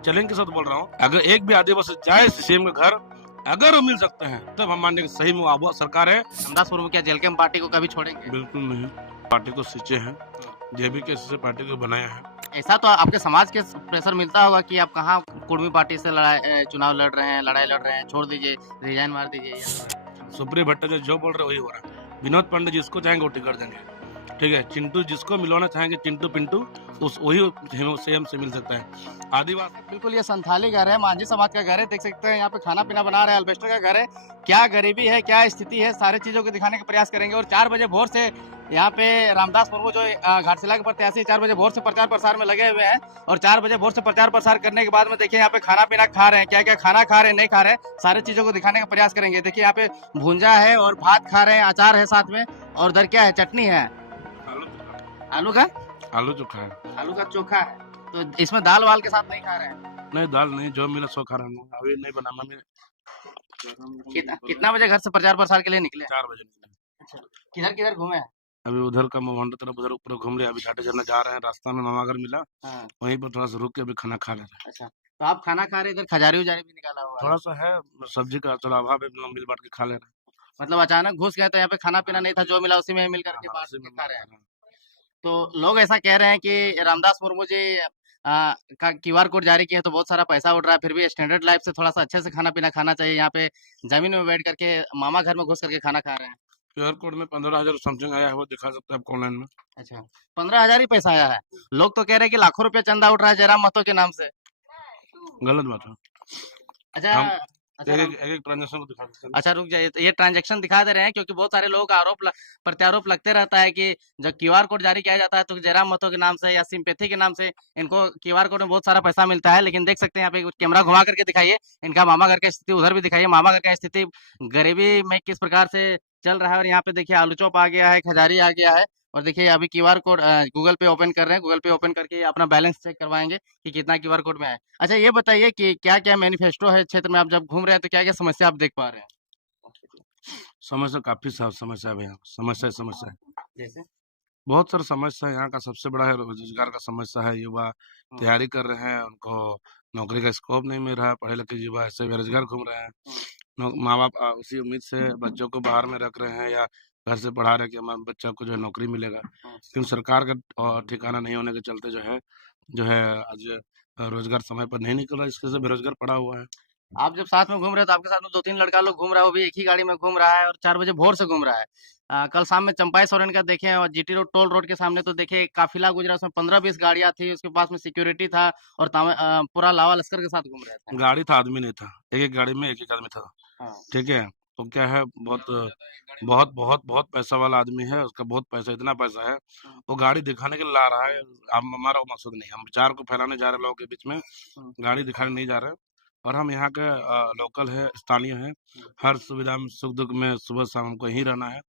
Challenge के साथ बोल रहा हूँ, अगर एक भी आदिवासी जाए सीएम के घर, अगर वो मिल सकते हैं तब हम मानेंगे सही में वो सरकार है। रामदास मुर्मू क्या जेल कैंप पार्टी को कभी छोड़ेंगे? बिल्कुल नहीं, पार्टी को सींचे हैं, जेबी के से पार्टी को बनाया है। ऐसा तो आपके समाज के प्रेशर मिलता होगा कि आप कहाँ कुर्मी पार्टी से चुनाव लड़ रहे हैं, लड़ाई लड़ रहे हैं, छोड़ दीजिए, रिजाइन मार दीजिए। सुप्रीम भट्टाचार्य जो बोल रहे वही हो रहा है। विनोद पांडे जिसको चाहेंगे वो टिकट देंगे, ठीक है। चिंटू जिसको मिलवाना चाहेंगे, चिंटू पिंटू, उस वही सीएम से मिल सकता है। आदिवासी बिल्कुल, ये संथाली घर है, मांझी समाज का घर है, देख सकते हैं यहाँ पे खाना पीना बना रहे हैं, अल्बेस्टर का घर है। क्या गरीबी है, क्या स्थिति है, सारी चीजों को दिखाने का प्रयास करेंगे। और 4 बजे भोर से यहाँ पे रामदास मुर्मू जो घाटशिला के प्रत्याशी 4 बजे भोर से प्रचार प्रसार में लगे हुए हैं। और 4 बजे भोर से प्रचार प्रसार करने के बाद में देखिए यहाँ पे खाना पीना खा रहे हैं, क्या क्या खाना खा रहे हैं, नहीं खा रहे हैं, सारी चीजों को दिखाने का प्रयास करेंगे। देखिए यहाँ पे भूंजा है और भात खा रहे हैं, अचार है साथ में, और उधर क्या है, चटनी है, आलू का आलू चोखा है, आलू का चोखा है। तो इसमें दाल वाल के साथ नहीं खा रहे हैं? नहीं दाल नहीं, जो मिला सो खा रहा हूँ, अभी नहीं बना मम्मी। कितना बजे घर से प्रचार प्रसार के लिए निकले? 4 बजे निकले। अच्छा, किधर किधर घूमे हैं? अभी उधर का मोहन तरफ उधर ऊपर घूम रहे, अभी घाटे झरना जा रहे हैं, रास्ता में मामा घर मिला, हाँ। वहीं पर थोड़ा सा रुक के अभी खाना खा ले रहे हैं। अच्छा, तो आप खाना खा रहे, इधर खजारी उजारी भी निकाला हुआ है? थोड़ा सा है सब्जी का थोड़ा अभाव है, मिल बांट के खा ले रहे मतलब अचानक घुस गए तो यहाँ पे खाना पीना नहीं था, जो मिला उसी में मिल हैं। करके हाँ, बांट उसी के में खा रहे हैं। खा रहे हैं। तो लोग ऐसा कह रहे हैं कि रामदास मुर्मू जी का क्यूआर कोड जारी किए तो बहुत सारा पैसा उड़ रहा है, फिर भी स्टैंडर्ड लाइफ से थोड़ा सा अच्छे से खाना पीना खाना चाहिए। यहाँ पे जमीन में बैठ करके मामा घर में घुस करके खाना खा रहे हैं। क्यूआर कोड में 15,000 समथिंग आया है, वो दिखा सकते हैं आपको ऑनलाइन में। अच्छा, 15,000 ही पैसा आया है। लोग तो कह रहे हैं कि लाखों रुपया चंदा उठ रहा है जयराम महतो के नाम से। गलत बात है। अच्छा। हम अच्छा एक ट्रांजेक्शन को दिखा सकते हैं। अच्छा, रुक जाइए, तो ये ट्रांजैक्शन दिखा दे रहे हैं क्योंकि बहुत सारे लोगों का प्रत्यारोप लगते रहता है कि जब क्यूआर कोड जारी किया जाता है तो जयराम महतो के नाम से या सिंपैथी के नाम से इनको क्यूआर कोड में बहुत सारा पैसा मिलता है। लेकिन देख सकते हैं यहाँ पे कैमरा घुमा करके दिखाइए, इनका मामा घर का स्थिति उधर भी दिखाइए, मामा घर का स्थिति गरीबी में किस प्रकार से चल रहा है। और यहाँ पे देखिए आलू चॉप आ गया है, खजारी आ गया है। और देखिए अभी क्यूआर कोड गूगल पे ओपन कर रहे हैं, गूगल पे ओपन करके अपना बैलेंस चेक करवाएंगे कि कितना क्यूआर कोड में है। अच्छा, ये बताइए कि क्या क्या मैनिफेस्टो है क्षेत्र में, आप जब घूम रहे हैं तो क्या क्या समस्या आप देख पा रहे हैं? समस्या काफी समस्या है यहाँ, समस्या है, जैसे? बहुत सारा समस्या है यहाँ का। सबसे बड़ा है रोजगार का समस्या है। युवा तैयारी कर रहे हैं, उनको नौकरी का स्कोप नहीं मिल रहा है, पढ़े लिखे युवा ऐसे बेरोजगार घूम रहे हैं। माँ बाप उसी उम्मीद से बच्चों को बाहर में रख रहे हैं या घर से पढ़ा रहे हैं कि हमारे बच्चा को जो है नौकरी मिलेगा, लेकिन सरकार का ठिकाना नहीं होने के चलते जो है आज रोजगार समय पर नहीं निकल रहा, इसके से बेरोजगार पड़ा हुआ है। आप जब साथ में घूम रहे हो तो आपके साथ में 2-3 लड़का लोग घूम रहा है, वो भी एक ही गाड़ी में घूम रहा है और 4 बजे भोर से घूम रहा है। कल शाम में चंपाई सोरेन का देखे और जीटी रोड टोल रोड के सामने तो देखे एक काफिला गुजरा, उसमें 15-20 गाड़ियां थी, उसके पास में सिक्योरिटी था और पूरा लावा लश्कर के साथ घूम रहे थे। गाड़ी था, आदमी नहीं था, एक एक गाड़ी में एक एक आदमी था, हाँ। ठीक है। तो क्या है, बहुत बहुत बहुत बहुत पैसा वाला आदमी है, उसका बहुत पैसा, इतना पैसा है वो गाड़ी दिखाने के लिए ला रहा है। हम हमारा वो मकसद नहीं, हम विचार को फैलाने जा रहे हैं लोगों के बीच में, गाड़ी दिखाने नहीं जा रहे हैं। और हम यहाँ के लोकल है, स्थानीय है, हर सुविधा में सुख दुख में सुबह शाम हमको यहीं रहना है,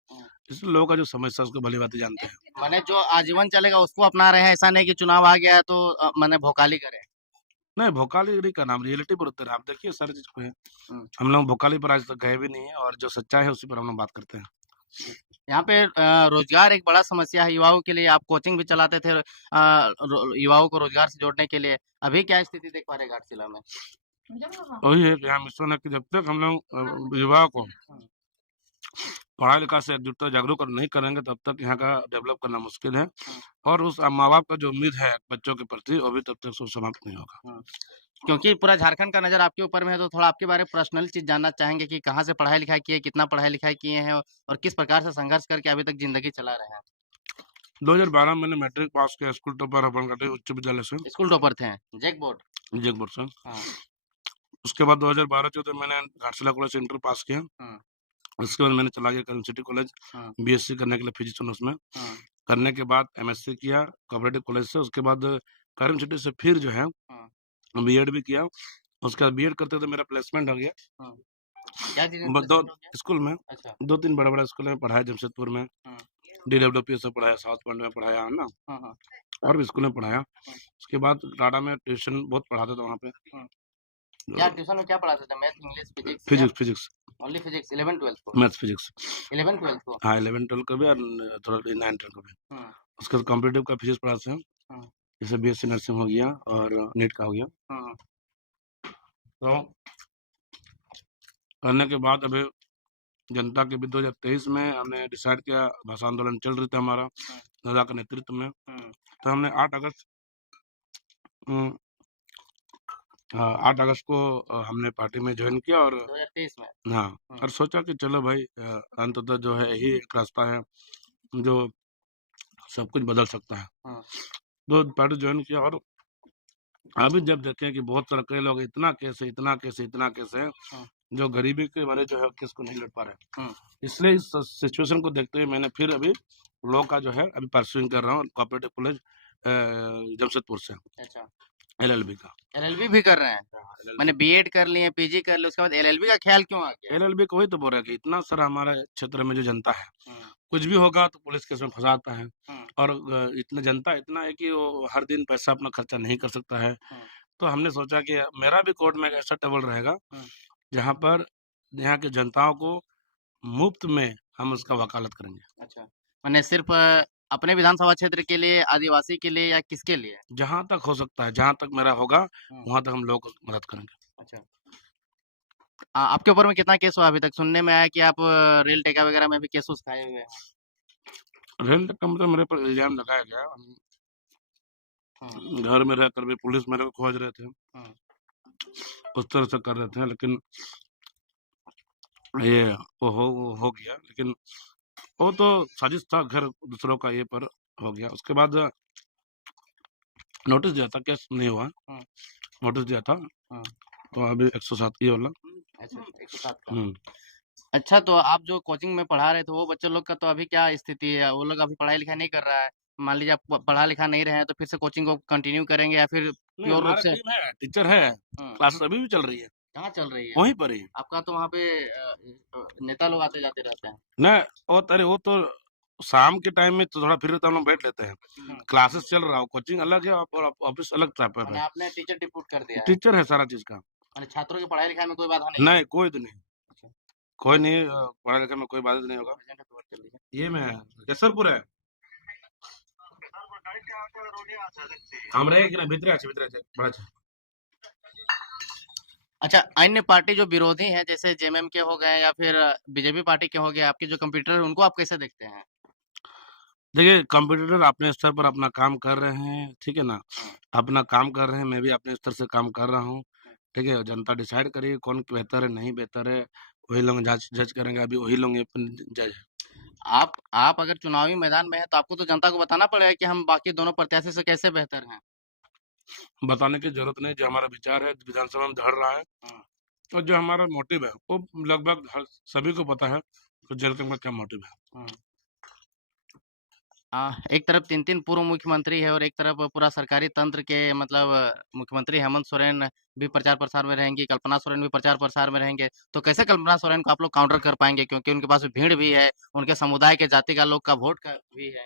इसलिए लोगों का जो समस्या है उसको भली भांति जानते हैं। मैंने जो आजीवन चलेगा उसको अपना रहे हैं, ऐसा नहीं कि चुनाव आ गया है तो मैंने भोकाली करे। नहीं, भोकाली का नाम रियलिटी पर उतर, आप देखिए सारी चीज को है। हम लोग भोकाली पर आज तक गए भी नहीं है, और जो सच्चाई है उसी पर हम लोग बात करते हैं। यहाँ पे रोजगार एक बड़ा समस्या है युवाओं के लिए, आप कोचिंग भी चलाते थे युवाओं को रोजगार से जोड़ने के लिए, अभी क्या स्थिति देख पा रहे हैं घाटशिला में? वही है कि यहाँ मिशन है कि जब तक हम लोग युवा को पढ़ाई लिखाई से एकजुटता जागरूक नहीं करेंगे तब तक यहाँ का डेवलप करना मुश्किल है। और उस माँ बाप का जो उम्मीद है बच्चों के प्रति वो भी तब तक समाप्त नहीं होगा। क्योंकि पूरा झारखंड का नजर आपके ऊपर में है तो थोड़ा आपके बारे में पर्सनल चीज जानना चाहेंगे कि कहाँ से पढ़ाई लिखाई किए, कितना पढ़ाई लिखाई किए हैं और किस प्रकार से संघर्ष करके अभी तक जिंदगी चला रहे हैं। 2012 में मैंने मैट्रिक पास किया, स्कूल टॉपर हबनघाटी उच्च विद्यालय से, स्कूल टॉपर थे? जैक बोर्ड? जगपुर से। हाँ। उसके बाद 2012-14 मैंने घाटशिला कॉलेज से इंटर पास किया। हाँ। उसके बाद मैंने चला गया करीम सिटी कॉलेज हाँ। बीएससी करने के लिए फिजिक्स ऑनर्स में। हाँ। करने के बाद एमएससी किया कोऑपरेटिव कॉलेज से। उसके बाद करीम सिटी से फिर जो है हाँ। बीएड भी किया। उसके बाद बीएड करते तो मेरा प्लेसमेंट हो गया। हाँ। क्या चीज में दो placement हो गया? स्कूल में, अच्छा। 2-3 बड़ा बड़ा स्कूल में पढ़ाया, जमशेदपुर में हाँ। डीडब्ल्यूपी से पढ़ाया, साउथ पॉइंट में पढ़ाया है ना, हाँ। हाँ। और भी स्कूल में पढ़ाया। उसके बाद टाटा में ट्यूशन बहुत पढ़ाते थे वहाँ पे। हाँ। क्या ट्यूशन में क्या पढ़ाते थे? Math, English, physics? Physics physics only physics 11-12 को? Maths physics. 11-12 को? हाँ, 11-12 का भी और थोड़ा 9-10 का भी। हाँ। उसके बाद कॉम्पिटिटिव का फिजिक्स पढ़ाते हैं, हाँ। जैसे बीएससी नर्सिंग हो गया और नीट का हो गया। हाँ। तो करने के बाद अभी जनता के भी 2023 में हमने डिसाइड किया, भाषा आंदोलन चल रही था हमारा दादा के नेतृत्व में, तो हमने 8 अगस्त अम, हाँ, 8 अगस्त को हमने पार्टी में ज्वाइन किया और 2023 में। हाँ, और सोचा कि चलो भाई अंततः जो है यही एक रास्ता है जो सब कुछ बदल सकता है। तो पार्टी ज्वाइन किया और अभी जब देखें कि बहुत सारे कई लोग इतना केस है जो गरीबी के बारे जो है केस को नहीं लड़ पा रहे, इसलिए इस सिचुएशन को देखते हुए मैंने फिर अभी लॉ का जो है अभी परस्यूइंग कर रहा हूँ कोऑपरेटिव कॉलेज जमशेदपुर से अच्छा, एलएलबी का। एलएलबी भी कर रहे हैं? मैंने बीएड कर लिए, पीजी कर लिए, उसके बाद एलएलबी का ख्याल क्यों आ गया? एलएलबी को वही तो बोल रहा है कि इतना सारा हमारे क्षेत्र में जो जनता है, कुछ भी होगा तो पुलिस केस में फंसाता है और इतना जनता इतना है कि वो हर दिन पैसा अपना खर्चा नहीं कर सकता है। तो हमने सोचा कि मेरा भी कोर्ट में एक ऐसा टेबल रहेगा जहाँ पर यहाँ की जनताओं को मुफ्त में हम उसका वकालत करेंगे। अच्छा, मैंने सिर्फ अपने विधानसभा क्षेत्र के लिए, आदिवासी के लिए या किसके लिए? जहाँ तक हो सकता है, जहाँ तक मेरा होगा वहाँ तक हम लोगों को मदद करेंगे। अच्छा, आपके ऊपर में कितना केस हुआ अभी तक? सुनने में आया कि आप रेल टेका वगैरह में भी केस उस खाए हुए हैं। रेल तक का मतलब मेरे पर इल्जाम लगाया गया, घर में रहकर भी पुलिस मेरे को खोज रहे थे, उस तरह से कर रहे थे, लेकिन ये वो हो गया, लेकिन वो तो साजिश था, घर दूसरों का ये पर हो गया। उसके बाद नोटिस दिया था, केस नहीं हुआ, नोटिस दिया था, तो अभी 107 ये वाला। अच्छा, 107 का। अच्छा, तो आप जो कोचिंग में पढ़ा रहे थे वो बच्चे लोग का तो अभी क्या स्थिति है? वो लोग अभी पढ़ाई लिखाई नहीं कर रहा है? मान लीजिए आप पढ़ा लिखा नहीं रहे हैं तो फिर से कोचिंग को कंटिन्यू करेंगे या फिर नहीं, प्योर रूप हमारा से? टीम है, टीचर है, क्लासेस अभी भी चल रही है, कहाँ चल रही है? वहीं पर ही। आपका तो वहाँ पे नेता लोग आते जाते रहते हैं। नहीं, अरे वो तो शाम के टाइम में तो थोड़ा फ्री रहता हम लोग बैठ लेते हैं, क्लासेस चल रहा हो, कोचिंग अलग है और ऑफिस अलग टाइप माने है। आपने टीचर डिप्यूट कर दिया है? टीचर है सारा चीज का। माने छात्रों की पढ़ाई लिखाई में कोई बाधा नहीं है? नहीं, कोई तो नहीं, अच्छा, कोई नहीं, पढ़ाई लिखाई में कोई बाधित नहीं होगा। प्रेजेंट है तो बात कर लीजिए। ये में है केसरपुर है, हमरे कि ना भीतर আছে बड़ा আছে। अच्छा, अन्य पार्टी जो विरोधी हैं जैसे जेएमएम के हो गए या फिर बीजेपी पार्टी के हो गए, आपके जो कंप्यूटर है उनको आप कैसे देखते हैं? देखिए, कंपटीटर अपने स्तर पर अपना काम कर रहे हैं, ठीक है ना? अपना काम कर रहे हैं, मैं भी अपने स्तर से काम कर रहा हूँ, ठीक है? जनता डिसाइड करेगी कौन बेहतर है, नहीं बेहतर है, वही लोग जज करेंगे, अभी वही लोग जज है। आप अगर चुनावी मैदान में हैं तो आपको तो जनता को बताना पड़ेगा कि हम बाकी दोनों प्रत्याशी से कैसे बेहतर हैं। बताने की जरूरत नहीं, जो हमारा विचार है विधानसभा में धड़ रहा है और जो हमारा मोटिव है वो लगभग सभी को पता है, तो जेल के अंदर क्या मोटिव है। एक तरफ 3-3 पूर्व मुख्यमंत्री है और एक तरफ पूरा सरकारी तंत्र के मतलब मुख्यमंत्री हेमंत सोरेन भी प्रचार-प्रसार में रहेंगी, कल्पना सोरेन भी प्रचार-प्रसार में रहेंगे। तो कैसे कल्पना सोरेन को आप लोग काउंटर कर पाएँगे? क्योंकि उनके पास भीड़ भी है, उनके समुदाय के जाति का लोग का वोट का भी है।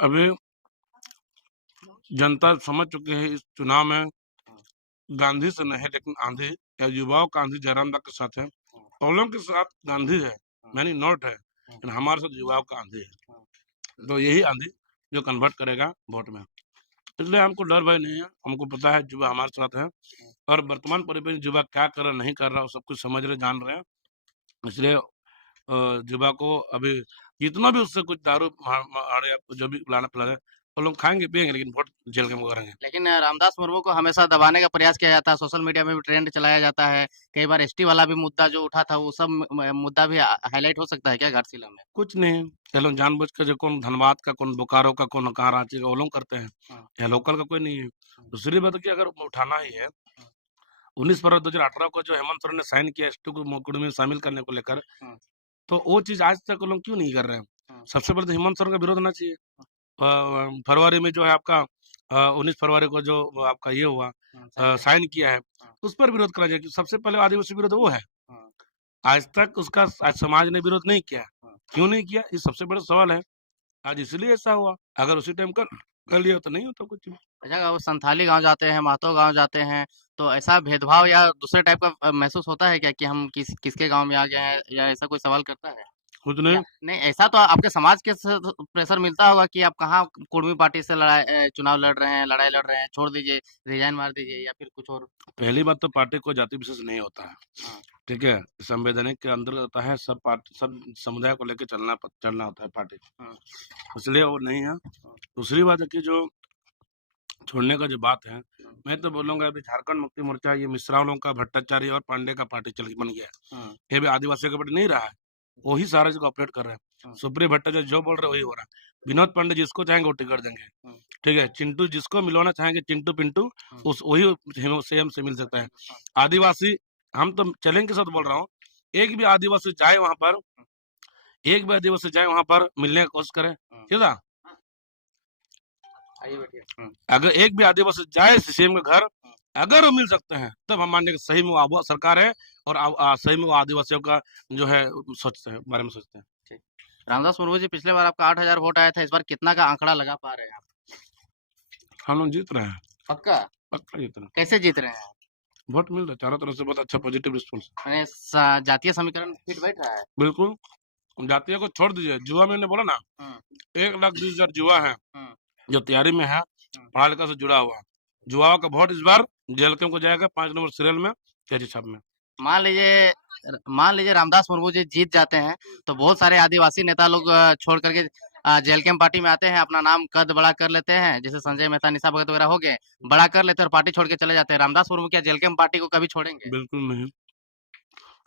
अभी जनता समझ चुकी है, इस चुनाव में गांधी से नहीं लेकिन आंधी या युवाओं का आंधी जयराम के साथ है, टोलों के साथ गांधी है, मैनी नॉट है, लेकिन हमारे साथ युवाओं का आंधी है, तो यही आंधी जो कन्वर्ट करेगा वोट में। इसलिए हमको डर भय नहीं है, हमको पता है युवा हमारे साथ है और वर्तमान परिवेश युवा क्या कर रहा नहीं कर रहा सब कुछ समझ रहे जान रहे हैं। इसलिए युवा को अभी जितना भी उससे कुछ दारू जो भी पिलाना पिला रहे वो लोग खाएंगे पियेंगे, लेकिन वोट जेल के मुँह करेंगे। लेकिन रामदास मुर्मू को हमेशा दबाने का प्रयास किया जाता है, सोशल मीडिया में भी ट्रेंड चलाया जाता है। कई बार एसटी वाला भी मुद्दा जो उठा था वो सब मुद्दा भी हाईलाइट हो सकता है क्या घाटशिला में? कुछ नहीं, ये लोग जानबूझ कर जो कौन धनबाद का, कौन बोकारो का, कौन कहाँ रांची का वो लोग करते हैं, यहाँ लोकल का कोई नहीं है। दूसरी बात की अगर उठाना ही है 19 फरवरी 2018 को जो हेमंत सोरेन ने साइन किया एसटी को मुकुड़ में शामिल करने को लेकर, तो वो चीज आज तक वो लोग क्यों नहीं कर रहे हैं? सबसे पहले तो हेमंत सोरेन का विरोध होना चाहिए। फरवरी में जो है आपका 19 फरवरी को जो आपका ये हुआ साइन किया है, उस पर विरोध करना चाहिए। सबसे पहले आदिवासी विरोध वो है, आज तक उसका आज समाज ने विरोध नहीं किया, क्यों नहीं किया? ये सबसे बड़ा सवाल है। आज इसलिए ऐसा हुआ, अगर उसी टाइम कर लिया तो नहीं होता कुछ। अच्छा, वो संथाली गांव जाते हैं, महतो गांव जाते हैं, तो ऐसा भेदभाव या दूसरे टाइप का महसूस होता है क्या कि हम किसके गांव में आ गए हैं या ऐसा कोई सवाल करता है? कुछ नहीं। नहीं, ऐसा तो आपके समाज के प्रेशर मिलता होगा कि आप कहाँ कुर्मी पार्टी से चुनाव लड़ रहे हैं, लड़ाई लड़ रहे हैं, छोड़ दीजिए, रिजाइन मार दीजिए या फिर कुछ और। पहली बात तो पार्टी को जाति विशेष नहीं होता है, हाँ, ठीक है। संवैधानिक के अंदर होता है, सब पार्टी सब समुदाय को लेकर चलना होता है पार्टी, हाँ, इसलिए वो नहीं है। दूसरी बात है कि जो छोड़ने का जो बात है, मैं तो बोलूंगा अभी झारखंड मुक्ति मोर्चा ये मिश्रा लोगों का, भट्टाचार्य और पांडे का पार्टी चल बन गया है। हाँ, ये भी आदिवासियों का पार्टी नहीं रहा है, वही सारा जगह ऑपरेट कर रहे हैं। हाँ, सुप्रिय भट्टाचार्य जो बोल रहे हैं वही हो रहा है। विनोद पांडे जिसको चाहेंगे वो टिकट देंगे, हाँ, ठीक है। चिंटू जिसको मिलवाना चाहेंगे, चिंटू पिंटू, हाँ, उस वही सेम से मिल सकता है। आदिवासी, हम तो चैलेंज के साथ बोल रहा हूँ, एक भी आदिवासी जाए वहां पर, एक भी आदिवासी जाए वहां पर मिलने की कोशिश करे, हाँ, ठीक है। आइए बैठिए। हाँ, अगर एक भी आदिवासी जाए सीएम के घर, अगर वो मिल सकते हैं, तब हम मानेंगे सही में वो सरकार है, और सही में वो आदिवासियों का जो है सोचते हैं, बारे में सोचते हैं। ठीक। रामदास मुर्मू जी, पिछले बार आपका 8,000 वोट आया था, इस बार कितना का आंकड़ा लगा पा रहे हैं आप? हम लोग जीत रहे हैं, पक्का? पक्का जीत रहे हैं। कैसे जीत रहे हैं? वोट मिल रहा है चारों तरफ से, बहुत अच्छा पॉजिटिव रिस्पॉन्स। मैंने जातीय समीकरण फिट बैठ रहा है। बिल्कुल, जातियों को छोड़ दीजिए, जुआ मैंने बोला ना, हाँ, 1,20,000 जुआ है हाँ, जो तैयारी में है, हाँ। पढ़ा लिखा से जुड़ा हुआ। जुआ का वोट इस बार जेलकम को जाएगा 5 नंबर सीरियल में, तेजी छाप में। मान लीजिए रामदास मुर्मू जी जीत जाते हैं, तो बहुत सारे आदिवासी नेता लोग छोड़ करके जेएलकेम पार्टी में आते हैं, अपना नाम कद बड़ा कर लेते हैं, जैसे संजय मेहता, निशा भगत वगैरह हो गए, बड़ा कर लेते हैं और पार्टी छोड़ के चले जाते हैं। रामदास मुर्मू क्या जेएलकेम पार्टी को कभी छोड़ेंगे? बिल्कुल नहीं,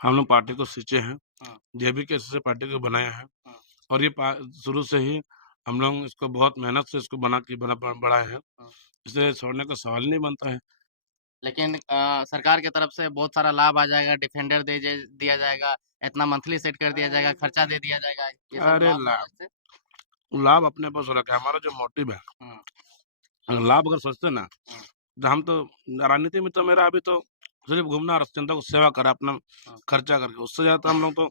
हम लोग पार्टी को सींचे हैं, हाँ, जेबी के से पार्टी को बनाया है, हाँ, और ये शुरू से ही हम लोग इसको बहुत मेहनत से इसको बढ़ाए हैं, हाँ। इसलिए छोड़ने का सवाल नहीं बनता है। लेकिन सरकार की तरफ से बहुत सारा लाभ आ जाएगा, डिफेंडर दिया जाएगा, इतना मंथली सेट कर दिया जाएगा, खर्चा दे दिया जाएगा, ये सब अरे लाभ मिलेगा लाभ, इससे। लाभ अपने पास हो रखा है, हमारा जो मोटिव है, हाँ, अगर लाभ अगर सोचते ना, हाँ, तो हम तो राजनीति में तो मेरा अभी तो सिर्फ घूमना और जनता को सेवा करा, अपना हाँ, खर्चा करके, उससे ज्यादा हम लोग तो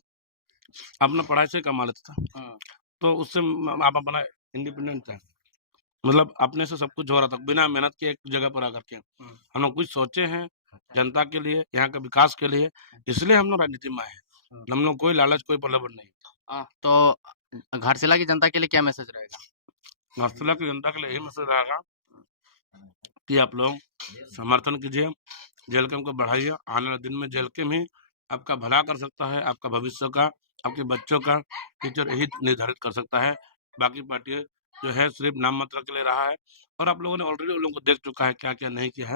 अपना पढ़ाई से ही कमा लेते था। हाँ, तो उससे आप अपना इंडिपेंडेंट थे, मतलब अपने से सब कुछ हो रहा था बिना मेहनत के, एक जगह पर आकर के। हाँ, हम लोग कुछ सोचे हैं जनता के लिए, यहाँ के विकास के लिए, इसलिए हम लोग राजनीति में आए हैं। हाँ। हम लोग कोई लालच, कोई प्रलोभन नहीं। तो घाटशिला की जनता के लिए क्या मैसेज रहेगा? घाटशिला की जनता के लिए यही मैसेज रहेगा कि आप लोग समर्थन कीजिए, जेलकम को बढ़ाइए। आने वाले दिन में जेलकम ही आपका भला कर सकता है, आपका भविष्य का, आपके बच्चों का फ्यूचर यही निर्धारित कर सकता है। बाकी पार्टी जो है सिर्फ नाम मात्र के लिए रहा है, और आप लोगों ने ऑलरेडी उन लोगों को देख चुका है क्या क्या नहीं किया है।